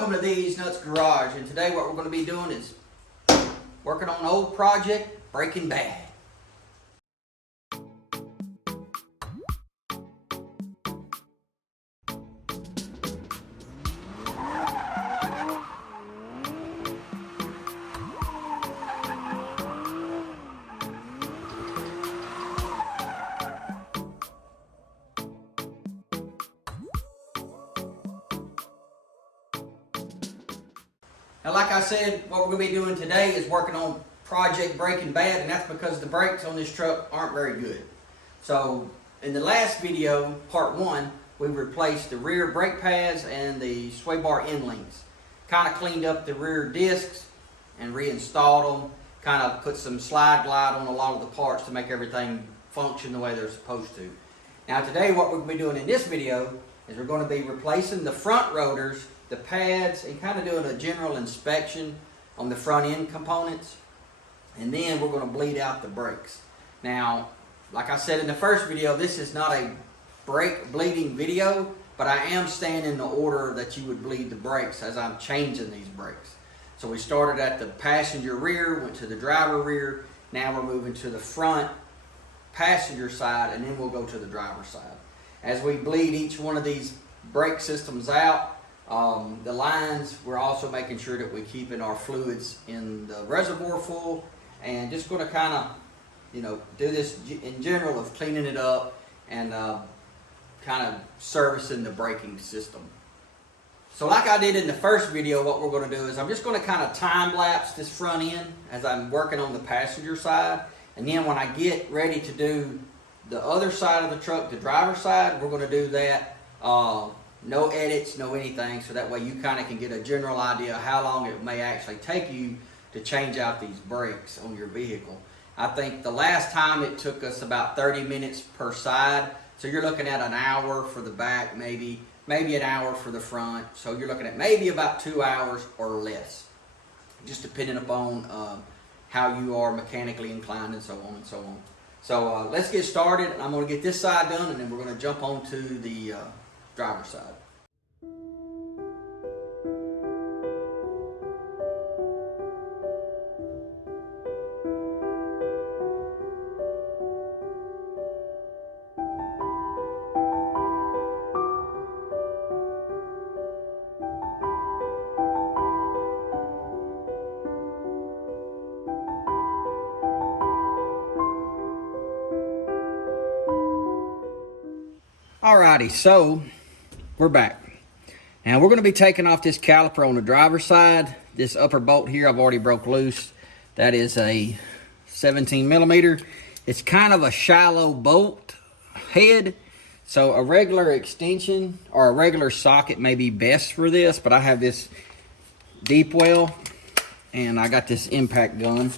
Welcome to Thez Nutz Garage, and today what we're going to be doing is working on an old project, Breaking Bad. Now, like I said, what we're going to be doing today is working on Project Breaking Bad, and that's because the brakes on this truck aren't very good. So, in the last video, part 1, we replaced the rear brake pads and the sway bar end links. Kind of cleaned up the rear discs and reinstalled them. Kind of put some slide glide on a lot of the parts to make everything function the way they're supposed to. Now, today what we're going to be doing in this video is we're going to be replacing the front rotors, the pads, and kind of doing a general inspection on the front end components, and then we're going to bleed out the brakes. Now, like I said in the first video, this is not a brake bleeding video, but I am staying in the order that you would bleed the brakes as I'm changing these brakes. So we started at the passenger rear, went to the driver rear, now we're moving to the front passenger side, and then we'll go to the driver's side. As we bleed each one of these brake systems out, the lines, we're also making sure that we're keeping our fluids in the reservoir full, and just going to kind of, do this in general of cleaning it up and kind of servicing the braking system. So like I did in the first video, what we're going to do is I'm just going to kind of time lapse this front end as I'm working on the passenger side, and then when I get ready to do the other side of the truck, the driver's side, we're going to do that. No edits, no anything, so that way you kind of can get a general idea of how long it may actually take you to change out these brakes on your vehicle. I think the last time it took us about 30 minutes per side, so you're looking at an hour for the back, maybe an hour for the front, so you're looking at maybe about 2 hours or less, just depending upon how you are mechanically inclined and so on and so on. So let's get started. I'm going to get this side done, and then we're going to jump on to the driver's side. Alrighty, so we're back. Now we're going to be taking off this caliper on the driver's side. This upper bolt here I've already broke loose. That is a 17 millimeter. It's kind of a shallow bolt head, so a regular extension or a regular socket may be best for this, but I have this deep well and I got this impact gun.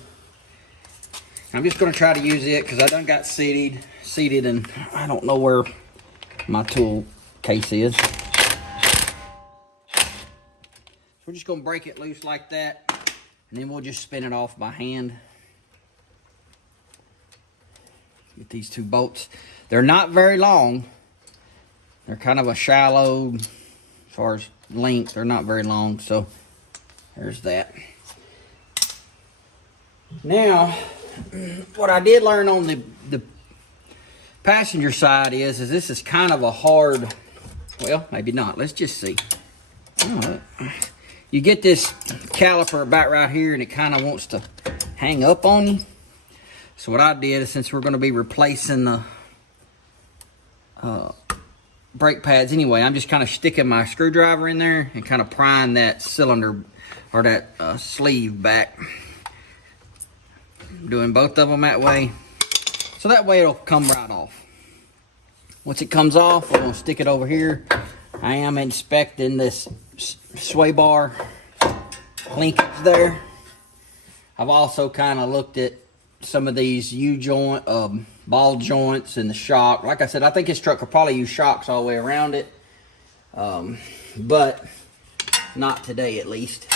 I'm just going to try to use it because I done got seated and I don't know where my tool case is. So we're just going to break it loose like that, and then we'll just spin it off by hand. Get these two bolts. They're not very long. They're kind of a shallow, as far as length, they're not very long, so there's that. Now, what I did learn on the passenger side is this is kind of a hard, well, maybe not. Let's just see. You get this caliper about right here, and it kind of wants to hang up on you. So what I did is, since we're going to be replacing the brake pads anyway, I'm just kind of sticking my screwdriver in there and kind of prying that cylinder or that sleeve back. I'm doing both of them that way. So that way it'll come right off. Once it comes off, we're going to stick it over here. I am inspecting this sway bar linkage there. I've also kind of looked at some of these U-joint, ball joints and the shock. Like I said, I think this truck could probably use shocks all the way around it. But not today at least.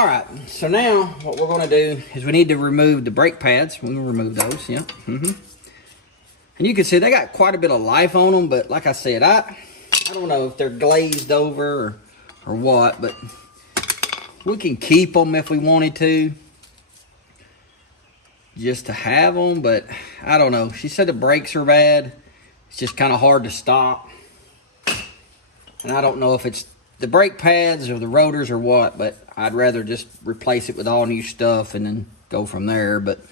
All right, so now what we're gonna do is we need to remove the brake pads. We're gonna remove those, yeah. And you can see they got quite a bit of life on them, but like I said, I don't know if they're glazed over or what, but we can keep them if we wanted to, just to have them, but I don't know. She said the brakes are bad. It's just kind of hard to stop. And I don't know if it's the brake pads or the rotors or what, but I'd rather just replace it with all new stuff and then go from there. But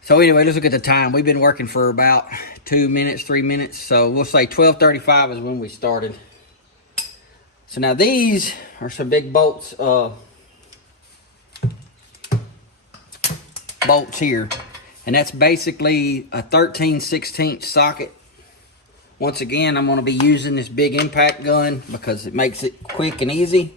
so anyway, let's look at the time. We've been working for about 2 minutes, 3 minutes. So we'll say 12:35 is when we started. So now these are some big bolts here. And that's basically a 13/16 socket. Once again, I'm going to be using this big impact gun because it makes it quick and easy.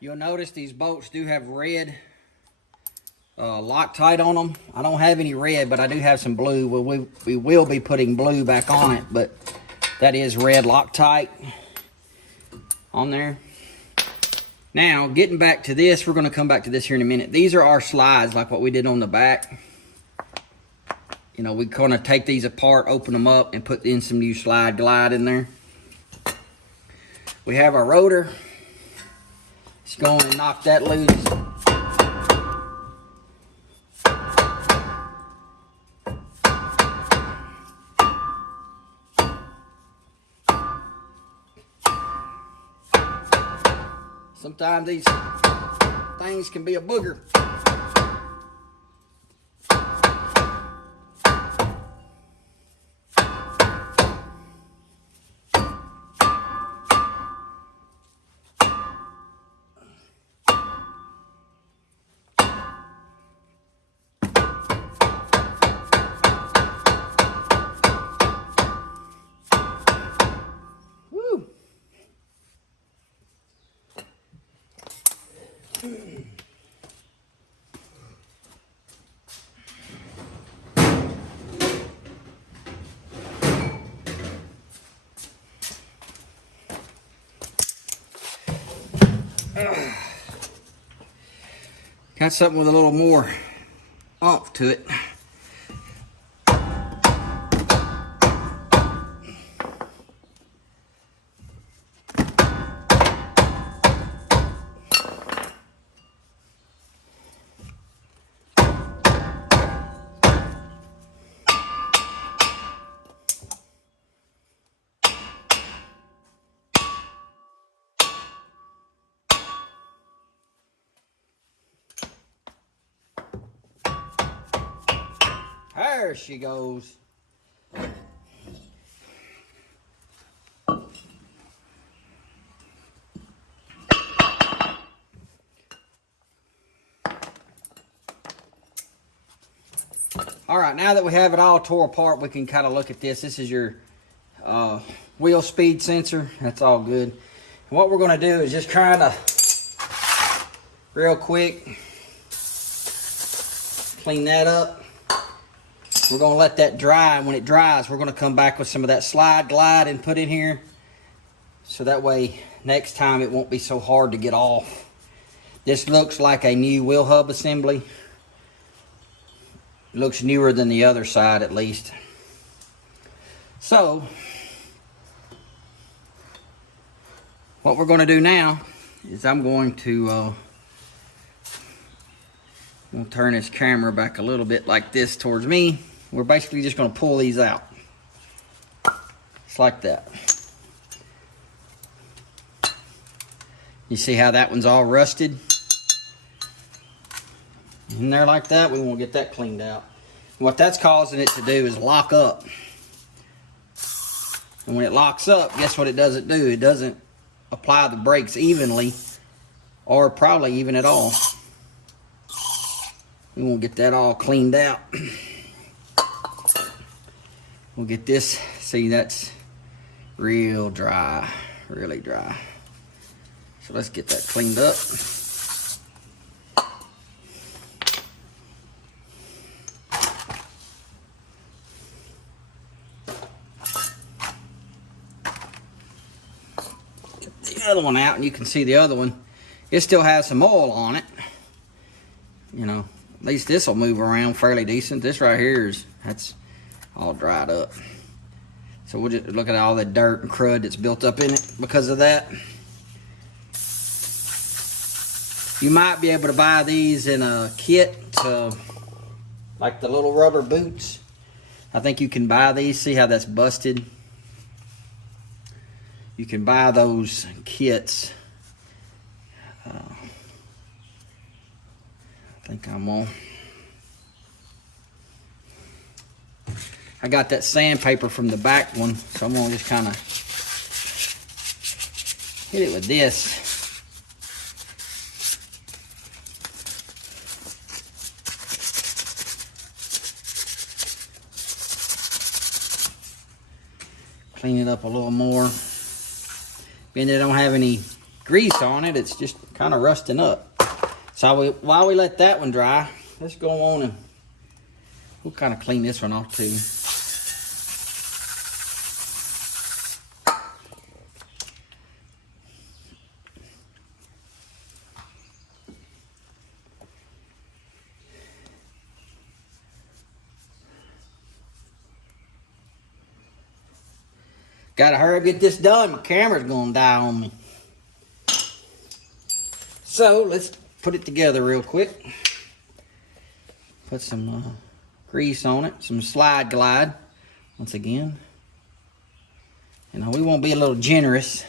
You'll notice these bolts do have red Loctite on them. I don't have any red, but I do have some blue. We will be putting blue back on it, but that is red Loctite on there. Now, getting back to this, we're going to come back to this here in a minute. These are our slides, like what we did on the back. You know, we kind of take these apart, open them up, and put in some new slide glide in there. We have our rotor. Let's go on and knock that loose. Sometimes these things can be a booger. Got something with a little more oomph to it. There she goes. All right, now that we have it all tore apart, we can kind of look at this. This is your wheel speed sensor. That's all good. And what we're going to do is just kind of real quick clean that up. We're going to let that dry, and when it dries, we're going to come back with some of that slide glide and put in here. So that way, next time it won't be so hard to get off. This looks like a new wheel hub assembly. It looks newer than the other side, at least. So, what we're going to do now is I'm going to we'll turn this camera back a little bit like this towards me. We're basically just going to pull these out. Just like that. You see how that one's all rusted? In there like that, we want to get that cleaned out. And what that's causing it to do is lock up. And when it locks up, guess what it doesn't do? It doesn't apply the brakes evenly, or probably even at all. We won't get that all cleaned out. We'll get this, see, that's real dry. really dry. So let's get that cleaned up. Get the other one out, and you can see the other one. It still has some oil on it. You know, at least this will move around fairly decent. This right here that's all dried up. So we'll just look at all the dirt and crud that's built up in it because of that. You might be able to buy these in a kit, like the little rubber boots. I think you can buy these. See how that's busted? You can buy those kits. I think I'm on. I got that sandpaper from the back one, so I'm gonna just kind of hit it with this. Clean it up a little more. Being that I don't have any grease on it, it's just kind of rusting up. So while we let that one dry, let's go on and we'll kind of clean this one off too. Gotta hurry up, get this done. My camera's gonna die on me. So let's put it together real quick. Put some grease on it, some slide glide once again. You know, we want to be a little generous.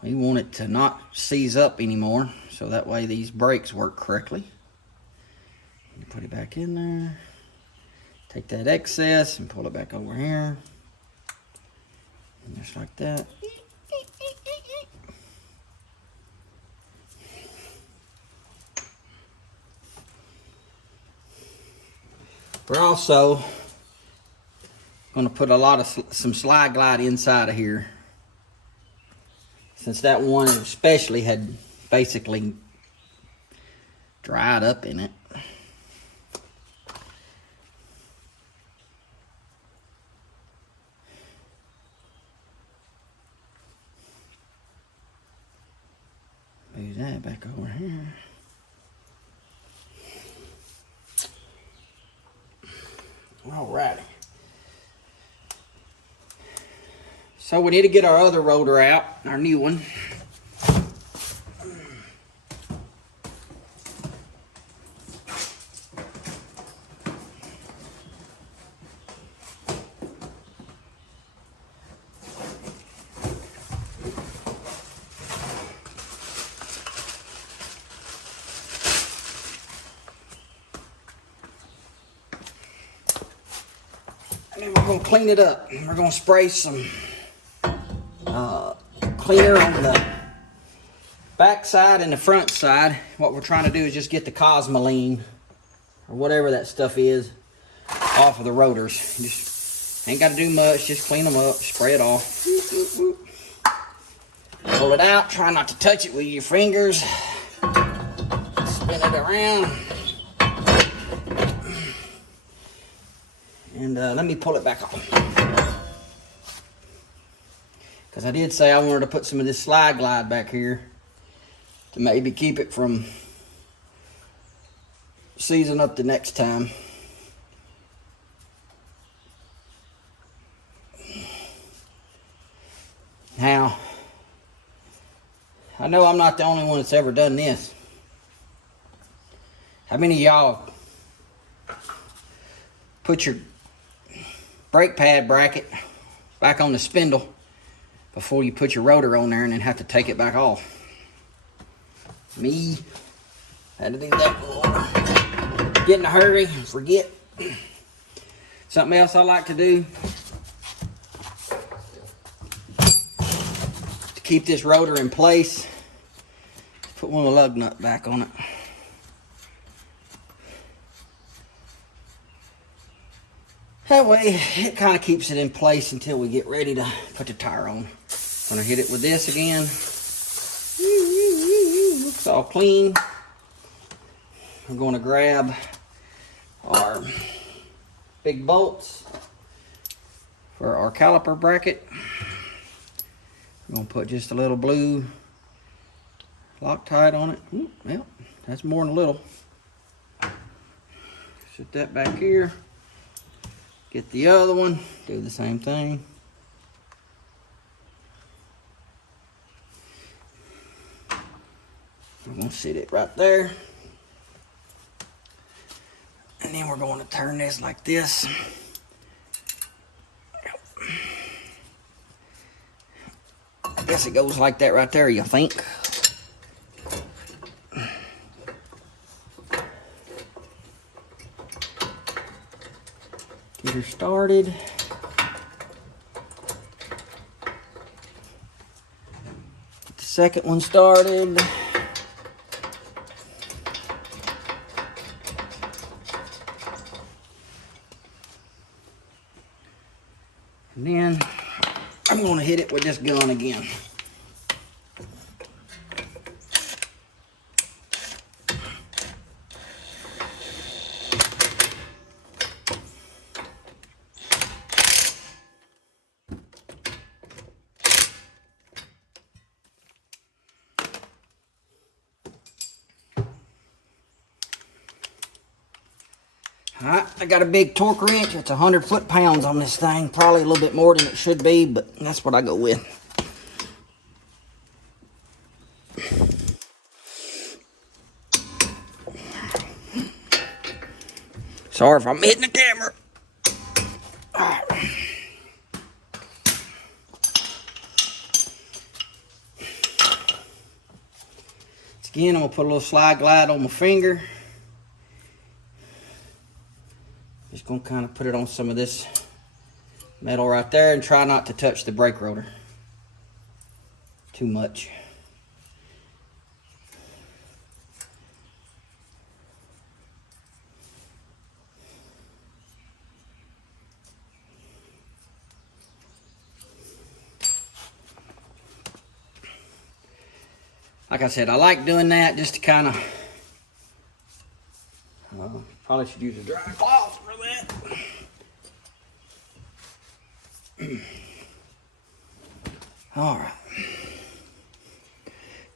We want it to not seize up anymore, so that way these brakes work correctly. Put it back in there. Take that excess and pull it back over here. And just like that. We're also going to put a lot of some slide glide inside of here, since that one especially had basically dried up in it. Move that back over here. Alrighty. So we need to get our other rotor out, our new one. And then we're going to clean it up. We're going to spray some cleaner on the back side and the front side. What we're trying to do is just get the cosmoline, or whatever that stuff is, off of the rotors. Just ain't got to do much. Just clean them up, spray it off. Pull it out. Try not to touch it with your fingers. Spin it around. And let me pull it back off. Because I did say I wanted to put some of this slide glide back here to maybe keep it from seizing up the next time. Now, I know I'm not the only one that's ever done this. How many of y'all put your brake pad bracket back on the spindle before you put your rotor on there and then have to take it back off? Me, had to do that. Get in a hurry and forget. Something else I like to do to keep this rotor in place, put one of the lug nuts back on it. That way, it kind of keeps it in place until we get ready to put the tire on. Gonna hit it with this again. Looks all clean. We're gonna grab our big bolts for our caliper bracket. We're gonna put just a little blue Loctite on it. Ooh, well, that's more than a little. Set that back here. Get the other one, do the same thing. We're gonna sit it right there. And then we're going to turn this like this. I guess it goes like that right there, you think? Get her started. Get the second one started. And then I'm going to hit it with this gun again. Alright, I got a big torque wrench. It's 100 foot-pounds on this thing. Probably a little bit more than it should be, but that's what I go with. Sorry if I'm hitting the camera. Again, I'm going to put a little slide glide on my finger. Just going to kind of put it on some of this metal right there and try not to touch the brake rotor too much. Like I said, I like doing that just to kind of, probably should use a dry cloth for that. All right.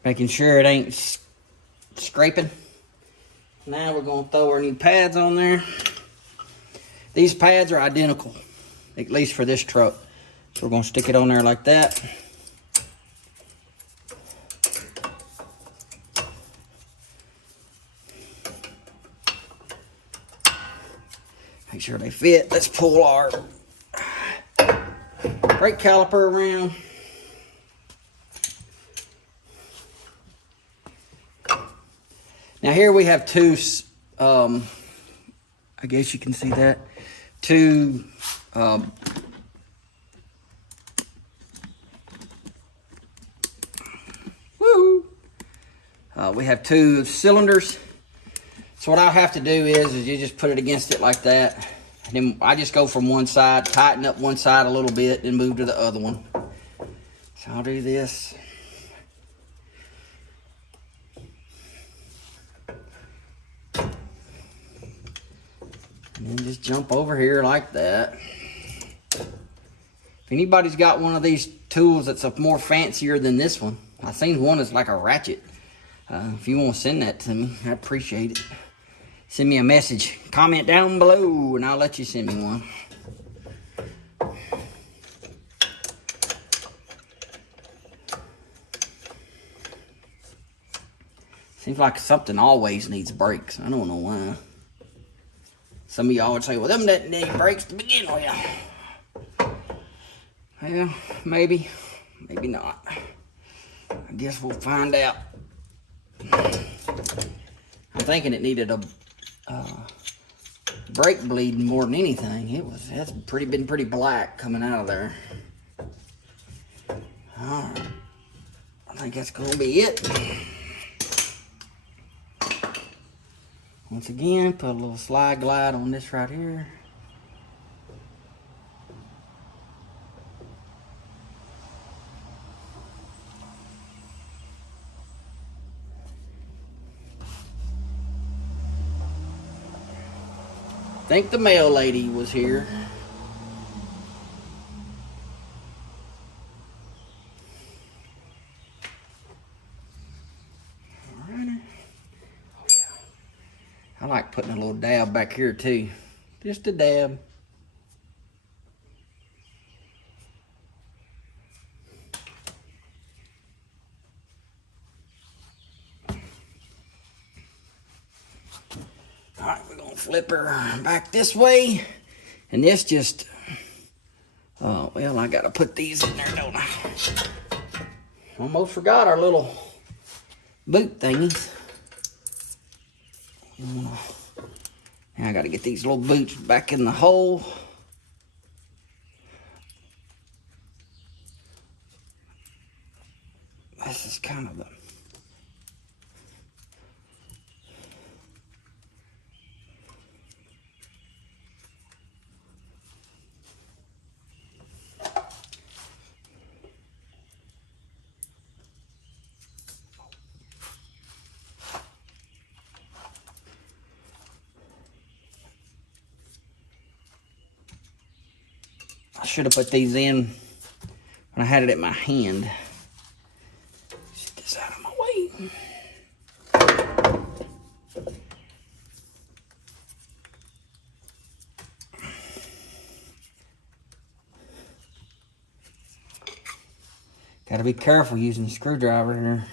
Making sure it ain't scraping. Now we're going to throw our new pads on there. These pads are identical, at least for this truck. So we're going to stick it on there like that. Make sure they fit. Let's pull our brake caliper around. Now here we have two, I guess you can see that, two we have two cylinders. So what I'll have to do is you just put it against it like that. And then I just go from one side, tighten up one side a little bit, then move to the other one. So I'll do this. And then just jump over here like that. If anybody's got one of these tools that's a more fancier than this one, I've seen one that's like a ratchet. If you want to send that to me, I'd appreciate it. Send me a message. Comment down below, and I'll let you send me one. Seems like something always needs brakes. I don't know why. Some of y'all would say, well, them didn't need brakes to begin with. Well, maybe. Maybe not. I guess we'll find out. I'm thinking it needed a brake bleeding more than anything. That's been pretty black coming out of there. Alright. I think that's gonna be it. Once again, put a little slide glide on this right here. think the mail lady was here. Alrighty. Oh yeah. I like putting a little dab back here too. Just a dab. Alright, we're gonna flip her back this way. And this just, oh, well, I gotta put these in there, don't I? Almost forgot our little boot thingies. Now I gotta get these little boots back in the hole. This is kind of the, I should have put these in when I had it in my hand. Get this out of my way. Gotta be careful using a screwdriver here.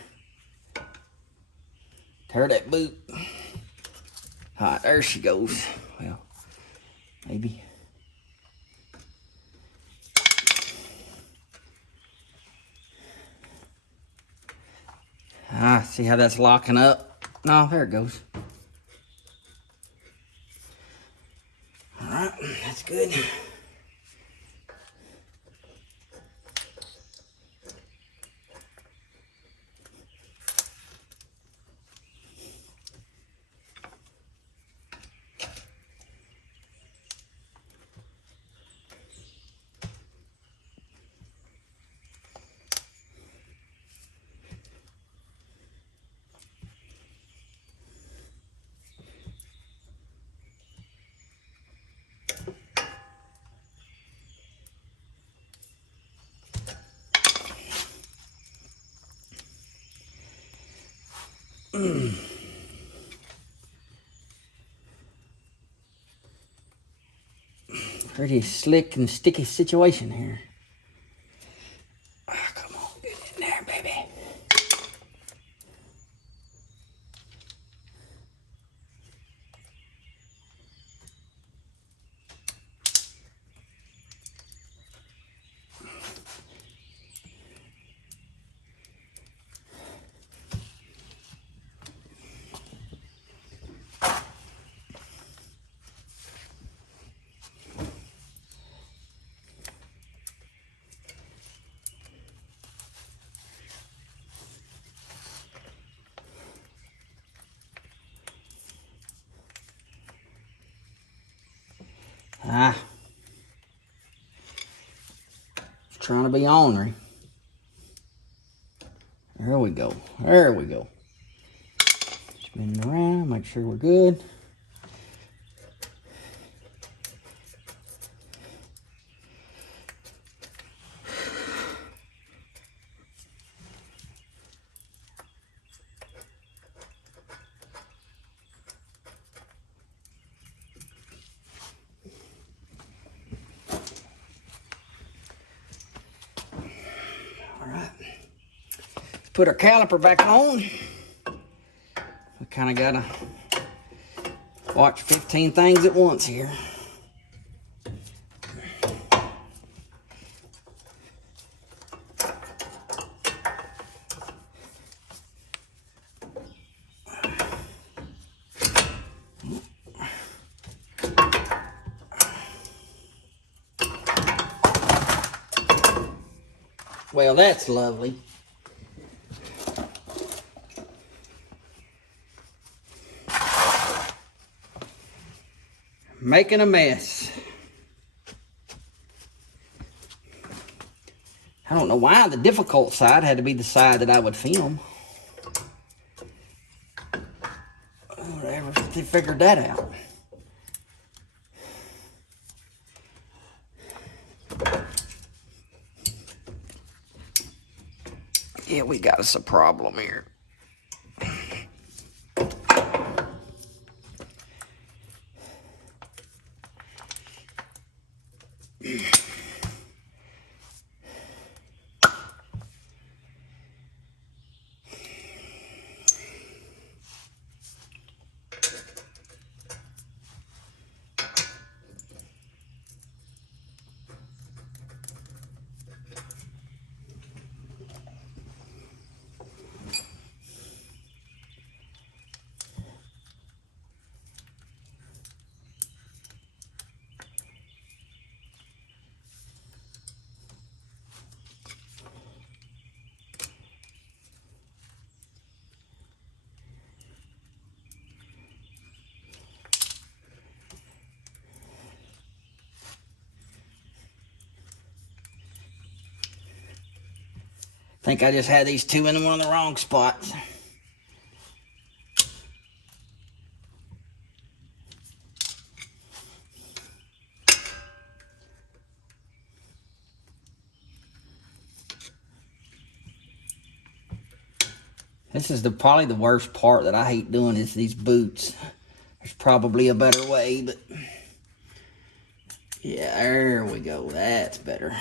Tear that boot. Alright, there she goes. Well, maybe. Ah, see how that's locking up? No, there it goes. Alright, that's good. Pretty slick and sticky situation here. Oh, come on, get in there, baby. Ah, trying to be ornery. There we go. There we go. Spin it around, make sure we're good. Put our caliper back on. We kind of gotta watch 15 things at once here. Well, that's lovely. Making a mess. I don't know why the difficult side had to be the side that I would film. Whatever, they figured that out. we got us a problem here. I think I just had these two in one of the wrong spots. This is probably the worst part that I hate doing is these boots. There's probably a better way, but yeah, there we go. That's better.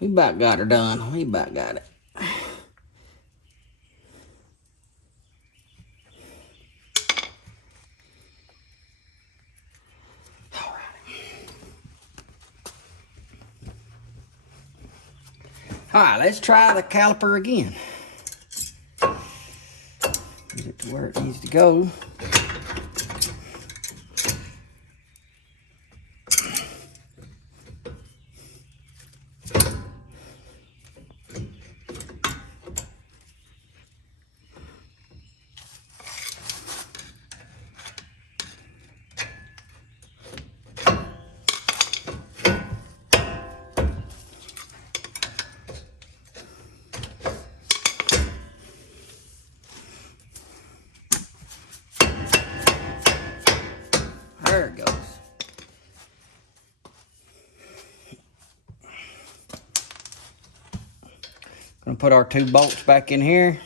We about got her done. We about got it. All right, let's try the caliper again. Get it to where it needs to go. There it goes. Gonna put our two bolts back in here.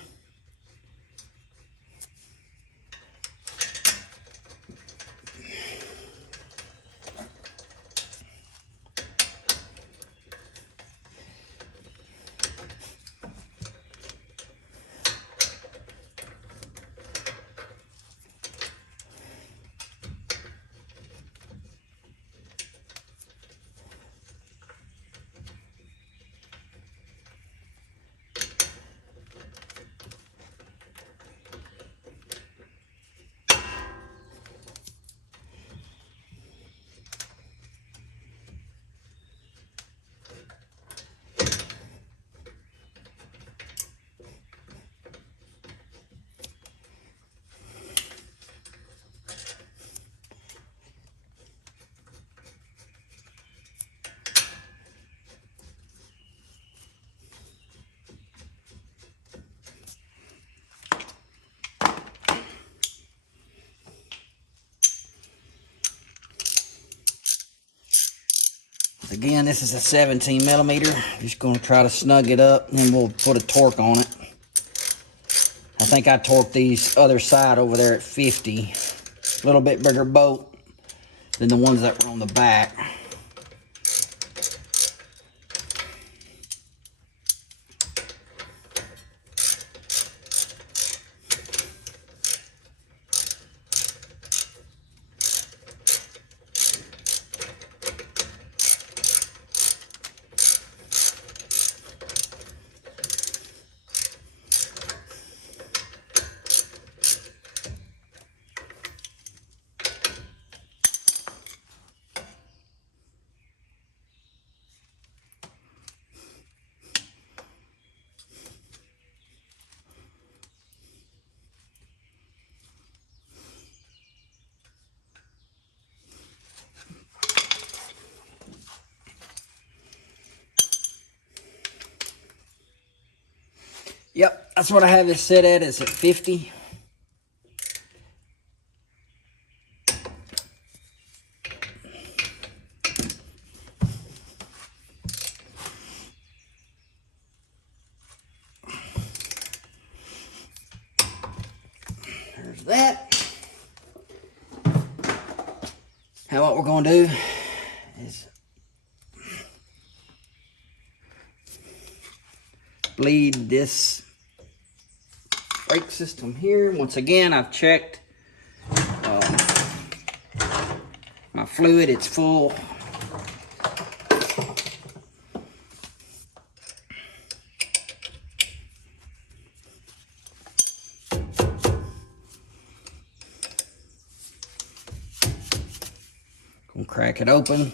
Again, this is a 17 millimeter. Just going to try to snug it up, and then we'll put a torque on it. I think I torqued these other side over there at 50. A little bit bigger bolt than the ones that were on the back. Yep, that's what I have this set at, is at 50. There's that. Now what we're going to do is bleed this brake system here. Once again, I've checked my fluid, it's full. Gonna crack it open.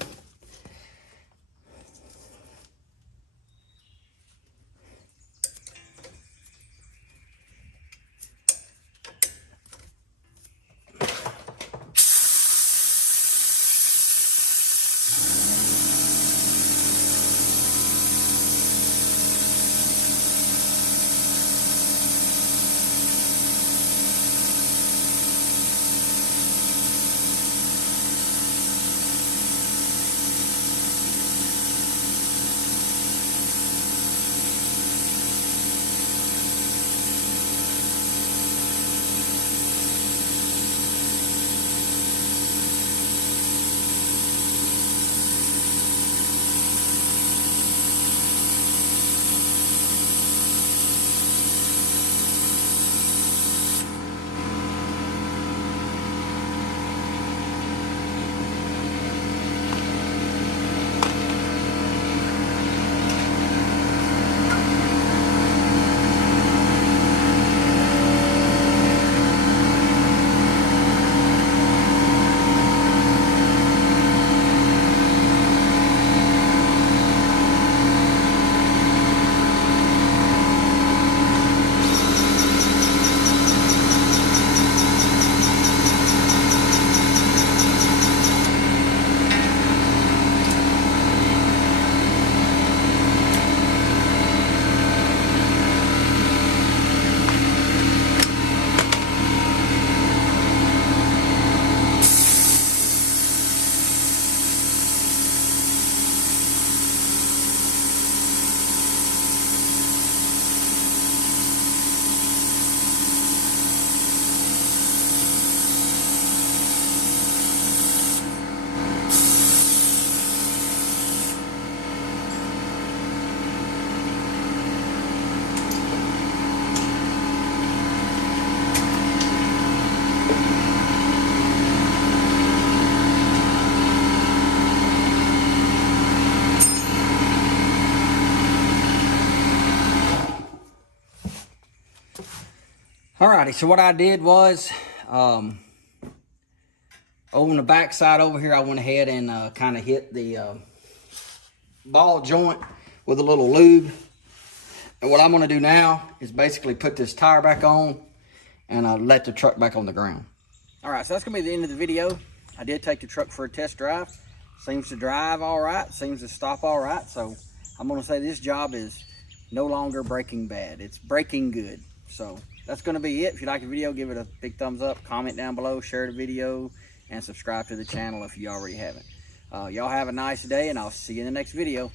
Alrighty, so what I did was, on the back side over here, I went ahead and kind of hit the ball joint with a little lube. And what I'm going to do now is basically put this tire back on and let the truck back on the ground. Alright, so that's going to be the end of the video. I did take the truck for a test drive. Seems to drive all right, seems to stop all right. So I'm going to say this job is no longer breaking bad. It's breaking good. So that's going to be it. If you like the video, give it a big thumbs up, comment down below, share the video, and subscribe to the channel if you already haven't. Y'all have a nice day, and I'll see you in the next video.